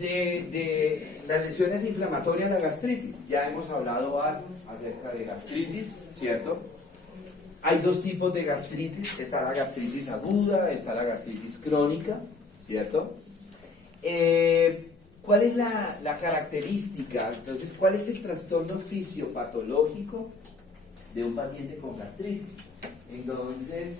de las lesiones inflamatorias de la gastritis. Ya hemos hablado algo acerca de gastritis, ¿cierto? Hay dos tipos de gastritis. Está la gastritis aguda, está la gastritis crónica, ¿cierto? ¿Cuál es la característica? Entonces, ¿cuál es el trastorno fisiopatológico de un paciente con gastritis? Entonces,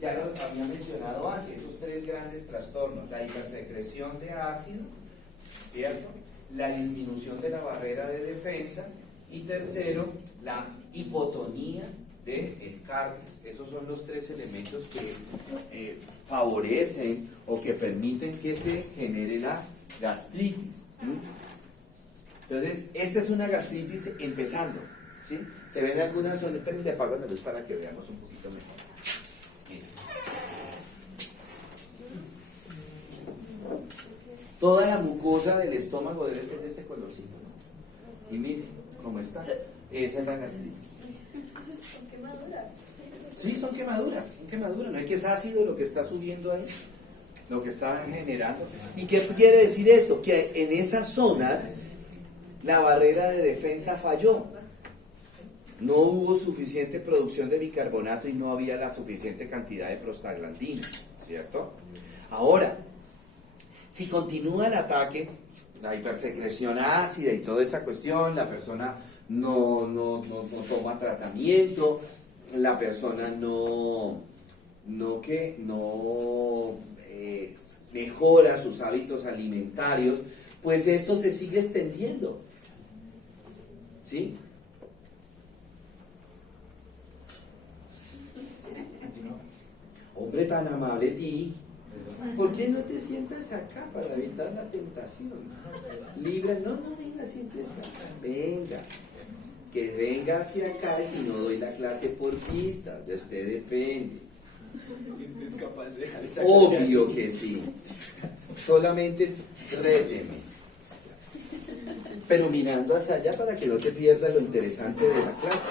ya lo había mencionado antes, esos tres grandes trastornos: la hipersecreción de ácido, ¿cierto?, la disminución de la barrera de defensa, y tercero, la hipotonía del cardias. Esos son los tres elementos que favorecen o que permiten que se genere la gastritis. Entonces, esta es una gastritis empezando, ¿sí? Se ven algunas zonas, pero le apago la luz para que veamos un poquito mejor. Miren. Toda la mucosa del estómago debe ser de este colorcito, ¿no? Y miren cómo está. Esa es la gastritis. Son quemaduras. Sí, son quemaduras, no es que es ácido lo que está subiendo ahí, lo que está generando. ¿Y qué quiere decir esto? Que en esas zonas la barrera de defensa falló. No hubo suficiente producción de bicarbonato y no había la suficiente cantidad de prostaglandinas, ¿cierto? Ahora, si continúa el ataque, la hipersecreción ácida y toda esa cuestión, la persona no toma tratamiento, la persona no mejora sus hábitos alimentarios, pues esto se sigue extendiendo, ¿sí? Hombre tan amable ti, ¿por qué no te sientas acá para evitar la tentación? Libre, no, venga, siéntese acá, venga. Que venga hacia acá, si no doy la clase por pistas, de usted depende. ¿Es capaz de dejar esa Obvio clase así? que sí. Solamente réteme. Pero mirando hacia allá para que no te pierdas lo interesante de la clase.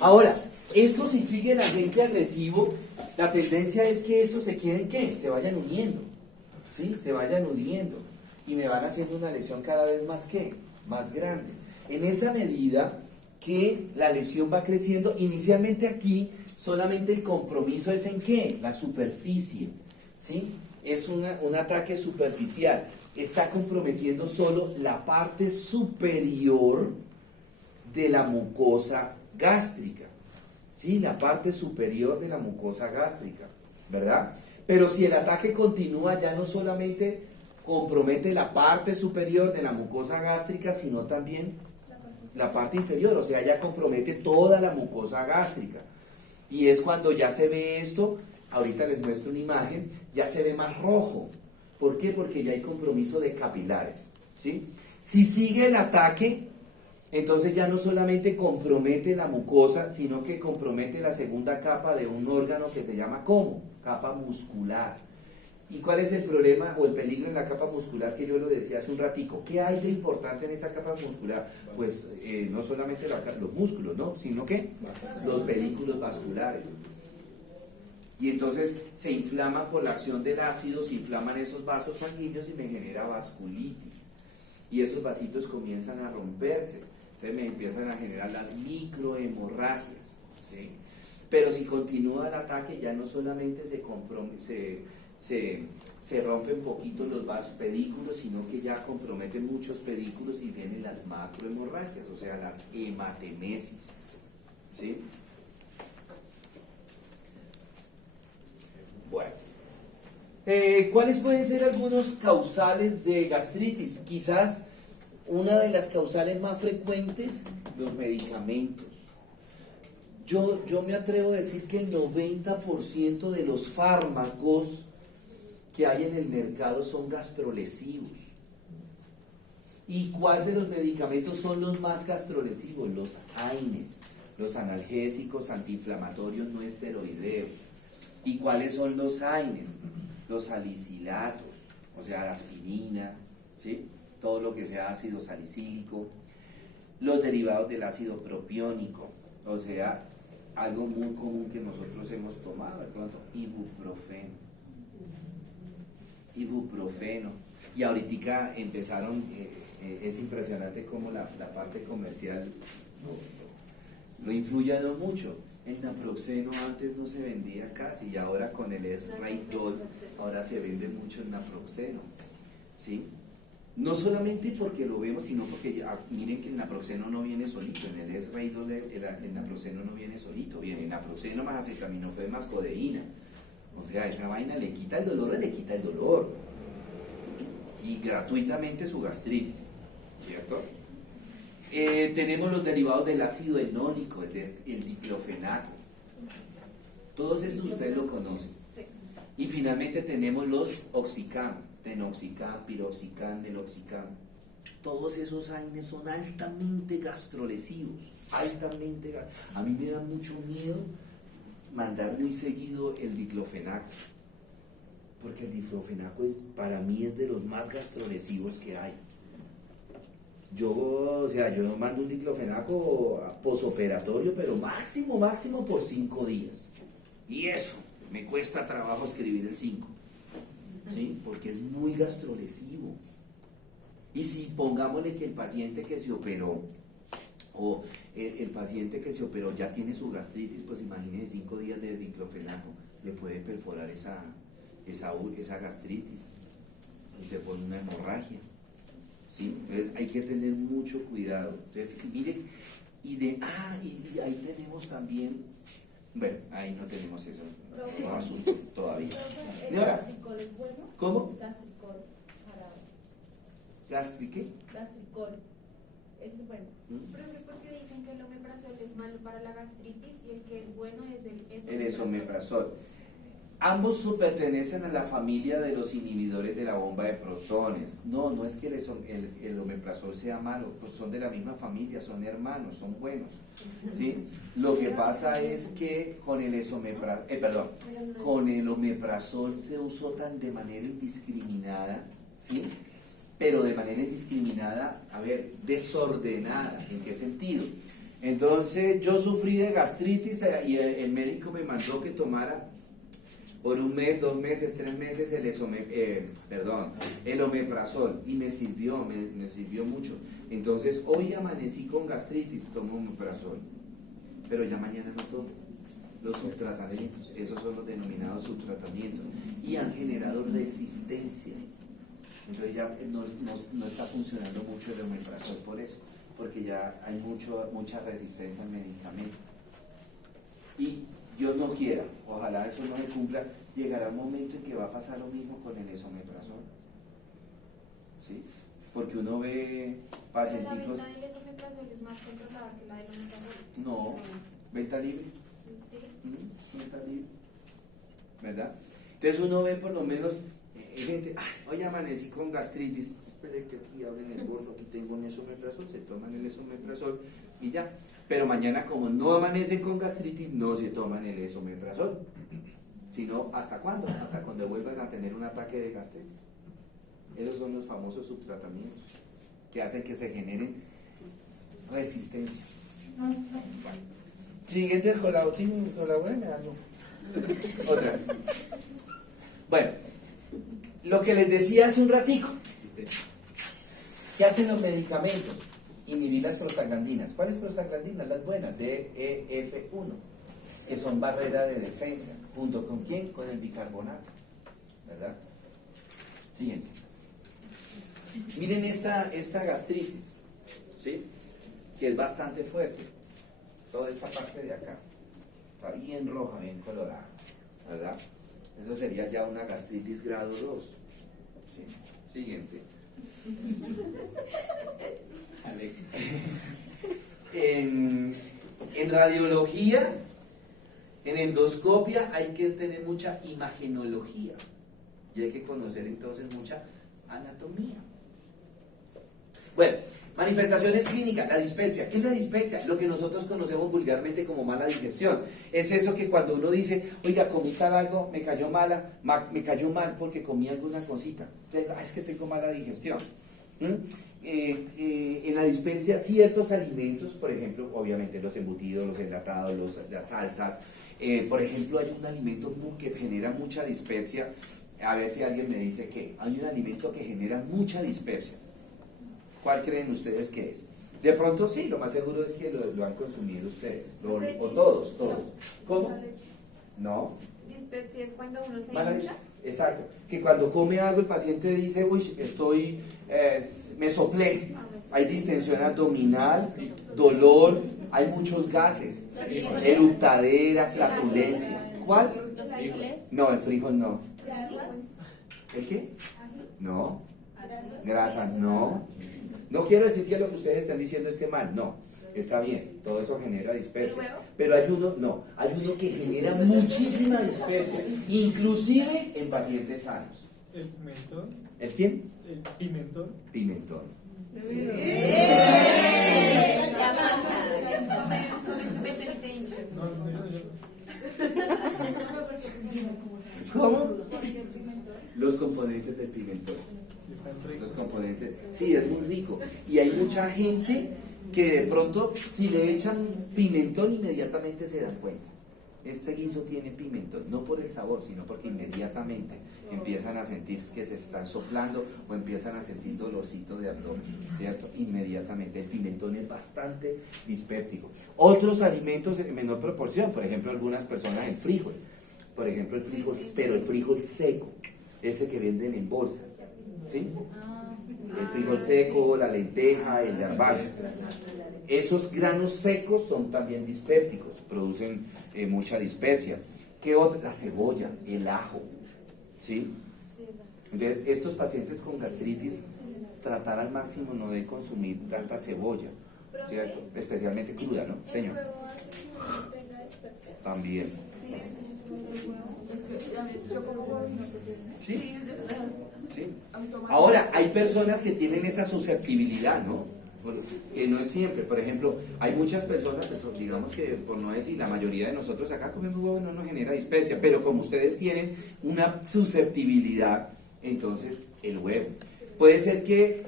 Ahora, esto si sigue el agente agresivo, la tendencia es que estos se queden, ¿qué? Se vayan uniendo. ¿Sí? Se vayan uniendo. Y me van haciendo una lesión cada vez más, ¿qué? Más grande. En esa medida que la lesión va creciendo, inicialmente aquí solamente el compromiso es en ¿qué? La superficie, ¿sí? Es un ataque superficial, está comprometiendo solo la parte superior de la mucosa gástrica, ¿sí? La parte superior de la mucosa gástrica, ¿verdad? Pero si el ataque continúa, ya no solamente compromete la parte superior de la mucosa gástrica, sino también la parte inferior, o sea, ya compromete toda la mucosa gástrica. Y es cuando ya se ve esto, ahorita les muestro una imagen, ya se ve más rojo. ¿Por qué? Porque ya hay compromiso de capilares, ¿sí? Si sigue el ataque, entonces ya no solamente compromete la mucosa, sino que compromete la segunda capa de un órgano que se llama ¿cómo? Capa muscular. ¿Y cuál es el problema o el peligro en la capa muscular que yo lo decía hace un ratico? ¿Qué hay de importante en esa capa muscular? Pues no solamente los músculos, ¿no? Sino que los pedículos vasculares. Y entonces se inflama por la acción del ácido, se inflaman esos vasos sanguíneos y me genera vasculitis. Y esos vasitos comienzan a romperse. Entonces me empiezan a generar las microhemorragias, ¿sí? Pero si continúa el ataque, ya no solamente se rompen un poquito los vasos pedículos, sino que ya comprometen muchos pedículos y vienen las macrohemorragias, o sea, las hematemesis, ¿sí? Bueno, ¿cuáles pueden ser algunos causales de gastritis? Quizás una de las causales más frecuentes, los medicamentos. Yo me atrevo a decir que el 90% de los fármacos que hay en el mercado son gastrolesivos. ¿Y cuál de los medicamentos son los más gastrolesivos? Los AINES, los analgésicos antiinflamatorios no esteroideos. ¿Y cuáles son los AINES? Los salicilatos, o sea, la aspirina, ¿sí? Todo lo que sea ácido salicílico, los derivados del ácido propiónico, o sea, algo muy común que nosotros hemos tomado de pronto, ibuprofeno. ibuprofeno. Y ahorita empezaron, es impresionante cómo la parte comercial lo influyó mucho. El naproxeno antes no se vendía casi y ahora con el Esraidol ahora se vende mucho el naproxeno, ¿sí? No solamente porque lo vemos, sino porque miren que el naproxeno no viene solito, en el Esraidol el naproxeno no viene solito, viene naproxeno más acetaminofén más codeína. O sea, esa vaina le quita el dolor, le quita el dolor. Y gratuitamente su gastritis, ¿cierto? Tenemos los derivados del ácido enónico, el diclofenaco. Todos esos ustedes lo conocen. Sí. Y finalmente tenemos los oxicam, tenoxicam, piroxicam, meloxicam. Todos esos AINES son altamente gastrolesivos, altamente. A mí me da mucho miedo mandar muy seguido el diclofenaco, porque el diclofenaco para mí es de los más gastrolesivos que hay. Yo mando un diclofenaco posoperatorio, pero máximo por 5 días. Y eso, me cuesta trabajo escribir el 5, ¿sí? Porque es muy gastrolesivo. Y si pongámosle que el paciente que se operó, o el paciente que se operó ya tiene su gastritis, pues imagínense 5 días de diclofenaco, le puede perforar esa gastritis y se pone una hemorragia, ¿sí? Entonces hay que tener mucho cuidado. Entonces, miren, y ahí tenemos también, bueno, ahí no tenemos eso, no me asusto todavía. ¿El gastricol es bueno? ¿Cómo? Gastricol, jarabe. ¿Gastrique? Gastricol, ese es bueno. Profe, porque dicen que el omeprazol es malo para la gastritis y el que es bueno es El esomeprazol. Ambos pertenecen a la familia de los inhibidores de la bomba de protones. No es que el omeprazol sea malo, pues son de la misma familia, son hermanos, son buenos, ¿sí? Lo que pasa es que con el omeprazol se usó tan de manera indiscriminada, ¿sí? Pero de manera indiscriminada, desordenada. ¿En qué sentido? Entonces yo sufrí de gastritis y el médico me mandó que tomara por 1 mes, 2 meses, 3 meses el omeprazol, y me sirvió mucho. Entonces hoy amanecí con gastritis, tomo omeprazol, pero ya mañana no tomo. Los subtratamientos, esos son los denominados subtratamientos, y han generado resistencia. Entonces ya no está funcionando mucho el omeprazol por eso, porque ya hay mucha resistencia al medicamento. Y Dios no quiera, ojalá eso no se cumpla, llegará un momento en que va a pasar lo mismo con el esomeprazol, ¿sí? Porque uno ve pacienticos. ¿La venta del esomeprazol es más controlada que la del omeprazol? No, venta libre. Sí. Venta libre, ¿verdad? Entonces uno ve por lo menos gente, hoy amanecí con gastritis, espere que aquí abren el bolso, aquí tengo un esomeprazol, se toman el esomeprazol y ya. Pero mañana, como no amanecen con gastritis, no se toman el esomeprazol, sino ¿hasta cuándo? Hasta cuando vuelvan a tener un ataque de gastritis. Esos son los famosos subtratamientos que hacen que se generen resistencia. Siguientes con la buena, no. Otra. Bueno, lo que les decía hace un ratico, ¿qué hacen los medicamentos? Inhibir las prostaglandinas. ¿Cuáles prostaglandinas? Las buenas, DEF1, que son barrera de defensa. ¿Junto con quién? Con el bicarbonato, ¿verdad? Siguiente. Miren esta gastritis, ¿sí? Que es bastante fuerte. Toda esta parte de acá está bien roja, bien colorada, ¿verdad? Eso sería ya una gastritis grado 2. ¿Sí? Siguiente. Alexis. En radiología, en endoscopia, hay que tener mucha imagenología y hay que conocer entonces mucha anatomía. Bueno, manifestaciones clínicas, la dispepsia. ¿Qué es la dispepsia? Lo que nosotros conocemos vulgarmente como mala digestión. Es eso que cuando uno dice, oiga, comí tal algo, me cayó mal porque comí alguna cosita. Es que tengo mala digestión. En la dispepsia, ciertos alimentos, por ejemplo, obviamente los embutidos, los enlatados, las salsas. Por ejemplo, hay un alimento que genera mucha dispepsia, A ver si alguien me dice que hay un alimento que genera mucha dispersia. ¿Cuál creen ustedes que es? De pronto sí, lo más seguro es que lo han consumido ustedes, o todos. ¿Cómo? No. Dispepsia es cuando uno se Mala hincha. leche. Exacto. Que cuando come algo el paciente dice, uy, me soplé. Hay distensión abdominal, dolor, hay muchos gases, eructadera, flatulencia. ¿Cuál? Los frijoles, No, el frijol no. grasas, ¿El qué? No. grasas, Grasas, no. No quiero decir que lo que ustedes están diciendo esté mal, no. Está bien, todo eso genera dispersia. ¿El huevo? Pero hay uno que genera muchísima dispersia, inclusive en pacientes sanos. El pimentón. ¿El quién? El pimentón. Pimentón. ya pasa. No, yo. ¿Cómo? Los componentes del pimentón. Están Los ricos. componentes. Sí, es muy rico. Y hay mucha gente que de pronto, si le echan pimentón, inmediatamente se dan cuenta. Este guiso tiene pimentón, no por el sabor, sino porque inmediatamente empiezan a sentir que se están soplando o empiezan a sentir dolorcito de abdomen, ¿cierto? Inmediatamente. El pimentón es bastante dispéptico. Otros alimentos en menor proporción, por ejemplo, algunas personas el frijol, por ejemplo el frijol, pero el frijol seco, ese que venden en bolsa, ¿sí? El frijol seco, la lenteja, el garbanzo. Esos granos secos son también dispépticos, producen mucha dispersia. ¿Qué otra? La cebolla, el ajo, ¿sí? Entonces, estos pacientes con gastritis, tratar al máximo no de consumir tanta cebolla, ¿cierto? Especialmente cruda, ¿no, señor? ¿El huevo hace que uno tenga dispepsia? También. Sí, es que yo como el huevo. Es que yo como huevo y no proteína. ¿Sí? es de verdad. ¿Sí? Automático. Ahora, hay personas que tienen esa susceptibilidad, ¿no? Que no es siempre. Por ejemplo, hay muchas personas, pues, digamos que por no decir, la mayoría de nosotros acá comemos huevo y no nos genera dispecia, pero como ustedes tienen una susceptibilidad, entonces el huevo. Puede ser que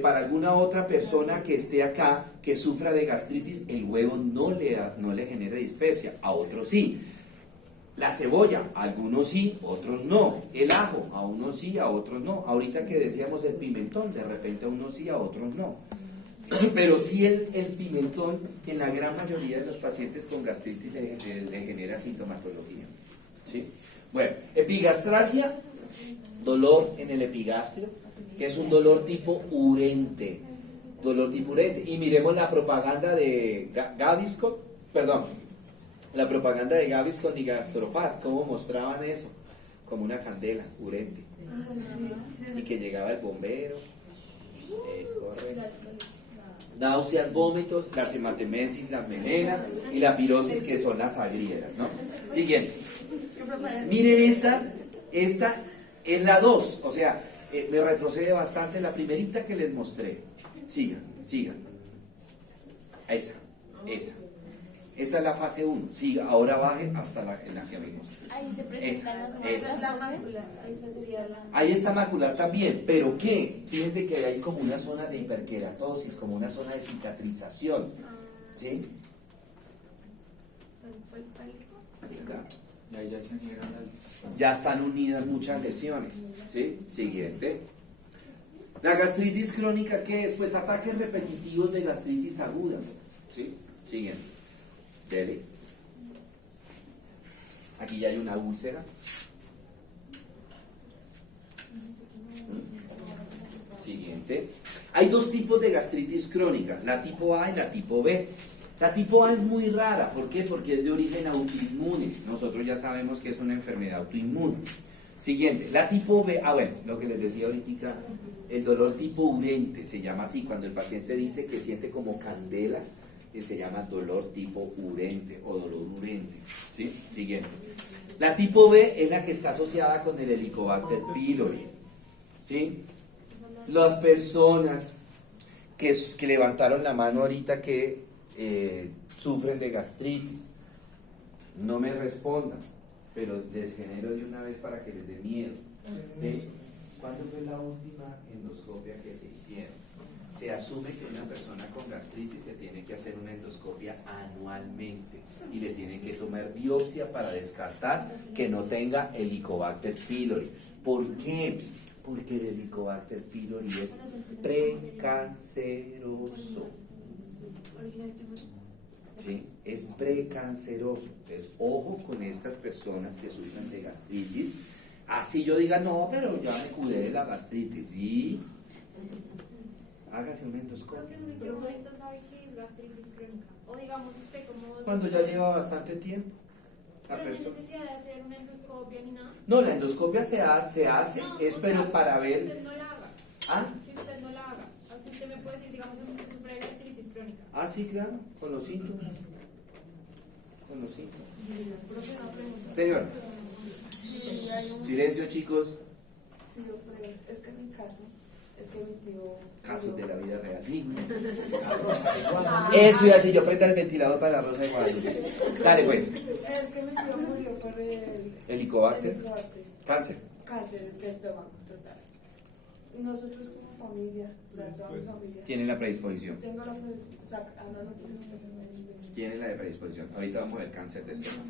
para alguna otra persona que esté acá, que sufra de gastritis, el huevo no le genera dispecia, a otros sí. La cebolla, a algunos sí, otros no. El ajo, a unos sí, a otros no. Ahorita que decíamos el pimentón, de repente a unos sí, a otros no. Pero sí el pimentón, en la gran mayoría de los pacientes con gastritis le genera sintomatología. ¿Sí? Bueno, epigastralgia, dolor en el epigastrio, que es un dolor tipo urente. Dolor tipo urente. Y miremos la propaganda de Gaviscon, la propaganda de Gaviscon y Gastrofast, cómo mostraban eso, como una candela urente. Y que llegaba el bombero. Es correcto. Náuseas, vómitos, la hematemesis, la melena y la pirosis, que son las agrieras, ¿no? Siguiente. Miren esta es la 2, o sea, me retrocede bastante la primerita que les mostré. Sigan. Esa. Esa es la fase 1. Siga, ahora baje hasta la que vimos. Ahí se presentan los Esa. la mácula. Esa sería la. Ahí está macular también, pero ¿qué? Fíjense que hay como una zona de hiperkeratosis, como una zona de cicatrización, ¿sí? Ahí ya se niegan Ya están unidas muchas lesiones, ¿sí? Siguiente. La gastritis crónica, ¿qué es? Pues ataques repetitivos de gastritis aguda, ¿sí? Siguiente. Dele. Aquí ya hay una úlcera. Siguiente. Hay dos tipos de gastritis crónica, la tipo A y la tipo B. La tipo A es muy rara, ¿por qué? Porque es de origen autoinmune. Nosotros ya sabemos que es una enfermedad autoinmune. Siguiente, la tipo B, bueno, lo que les decía ahorita, el dolor tipo urente, se llama así, cuando el paciente dice que siente como candela, se llama dolor tipo urente o dolor urente, ¿sí? Siguiente. La tipo B es la que está asociada con el Helicobacter pylori, ¿sí? Las personas que levantaron la mano ahorita que sufren de gastritis, no me respondan, pero les genero de una vez para que les dé miedo, ¿sí? ¿Cuándo fue la última endoscopia que se hicieron? Se asume que una persona con gastritis se tiene que hacer una endoscopia anualmente y le tienen que tomar biopsia para descartar que no tenga Helicobacter pylori. ¿Por qué? Porque el Helicobacter pylori es precanceroso. ¿Sí? Es precanceroso. Entonces, ojo con estas personas que sufren de gastritis. Así yo diga, no, pero ya me cuidé de la gastritis. Y hágase un endoscopio. Profe, ¿en qué momento sabe que es gastritis crónica? O digamos, usted como... Cuando ya lleva bastante tiempo. La Pero no hay persona. necesidad de hacer una endoscopia ni nada. No, la endoscopia se hace, No, es o pero sea, para que ver. usted no la haga. Ah, Que usted no la haga. O sea, usted me puede decir, digamos, que usted sufre de gastritis crónica. sí, claro, con los síntomas. Con los síntomas. Profe, una pregunta. Señor, silencio, chicos. Sí, pero es que en mi caso, es que mi tío... Casos de la vida real. Eso y así, yo prenda el ventilador para la Rosa de Guadalupe. Dale, pues. Es que mi tío murió por el... Helicobacter. Helicobacter. Cáncer. Cáncer de estómago, total. Y nosotros como familia, o sea, toda mi familia... Tiene la predisposición. Tengo la... O sea, Ana no tiene que hacer medio. Tiene la de predisposición. Ahorita vamos a ver cáncer de estómago.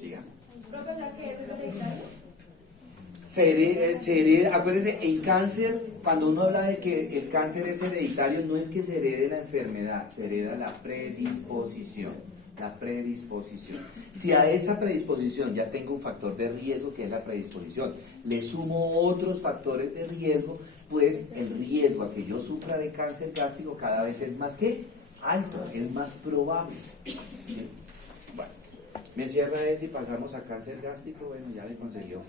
Siga. Profe, ¿la que es hereditario? Se hereda, acuérdense, en cáncer, cuando uno habla de que el cáncer es hereditario, no es que se herede la enfermedad, se hereda la predisposición. La predisposición. Si a esa predisposición ya tengo un factor de riesgo, que es la predisposición, le sumo otros factores de riesgo, pues el riesgo a que yo sufra de cáncer gástrico cada vez es más que alto, es más probable. ¿Sí? Bueno, me cierra ese y pasamos a cáncer gástrico. Bueno, ya le conseguí oficio.